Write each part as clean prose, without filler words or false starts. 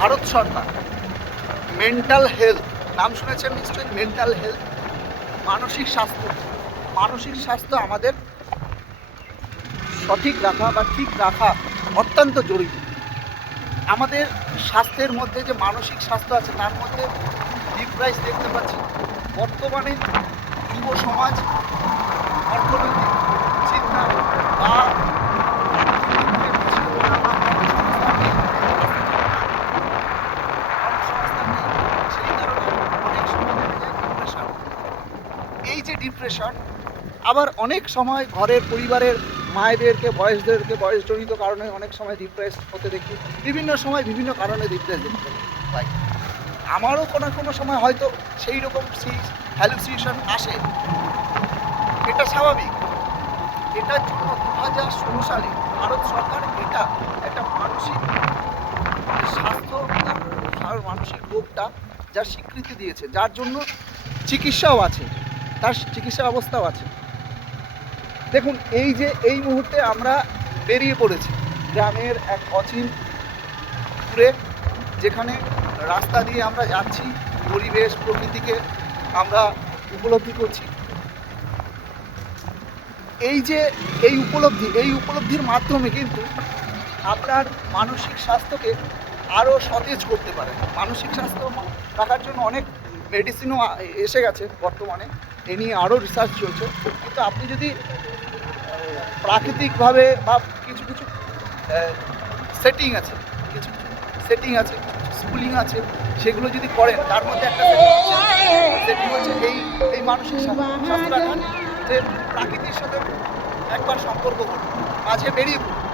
ভারত সরকার mental health, নাম শুনেছেন নিশ্চয়ই, মেন্টাল হেলথ, মানসিক স্বাস্থ্য। মানসিক স্বাস্থ্য আমাদের সঠিক রাখা বা ঠিক রাখা অত্যন্ত জরুরি। আমাদের স্বাস্থ্যের মধ্যে যে মানসিক স্বাস্থ্য আছে তার মধ্যে ডিফারেন্স দেখতে পাচ্ছি। বর্তমানে যুব সমাজ অর্থনৈতিক চিন্তা বা সেই কারণে অনেক সময় দেখা যায় ডিপ্রেশন। এই যে ডিপ্রেশন, আবার অনেক সময় ঘরের পরিবারের মায়েদেরকে বয়সজনিত কারণে অনেক সময় ডিপ্রেস হতে দেখি। বিভিন্ন সময় বিভিন্ন কারণে ডিপ্রেস দেখতে পাই। আমারও কোনো কোনো সময় হয়তো সেই রকম হ্যালুসিনেশন আসে, এটা স্বাভাবিক। এটার জন্য 2016 সালে ভারত সরকার এটা একটা মানসিক স্বাস্থ্য, মানসিক রোগটা যার স্বীকৃতি দিয়েছে, যার জন্য চিকিৎসাও আছে, তার চিকিৎসা ব্যবস্থাও আছে। দেখুন, এই যে এই মুহূর্তে আমরা বেরিয়ে পড়েছি গ্রামের এক অচিন ঘুরে, যেখানে রাস্তা দিয়ে আমরা যাচ্ছি, পরিবেশ প্রকৃতিকে আমরা উপলব্ধি করছি। এই যে এই উপলব্ধির মাধ্যমে কিন্তু আপনার মানসিক স্বাস্থ্যকে আরও সতেজ করতে পারে। মানসিক স্বাস্থ্য রাখার জন্য অনেক মেডিসিনও এসে গেছে বর্তমানে, এ নিয়ে আরও রিসার্চ চলছে। কিন্তু আপনি যদি প্রাকৃতিকভাবে বা কিছু কিছু সেটিং আছে, স্কুলিং আছে, সেগুলো যদি করেন, তার মধ্যে একটা সেটিং হচ্ছে এই মানসিক স্বাস্থ্য রাখার, যে প্রকৃতির সাথে একবার সম্পর্ক করুন, মাঝে বেরিয়ে পড়ুন,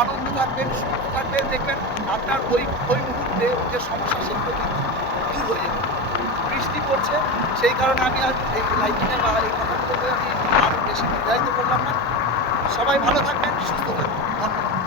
আনন্দ থাকবেন, সুস্থ থাকবেন, দেখবেন আপনার ওই মুহূর্তে যে সমস্যা সেগুলো কিন্তু দূর হয়ে যাবে। বৃষ্টি পড়ছে, সেই কারণে আমি আর এই লাইটিংয়ে বা এই কথাগুলোতে আমি আরও বেশি নির্ধারিত করলাম না। সবাই ভালো থাকবেন, সুস্থ থাকবেন। ধন্যবাদ।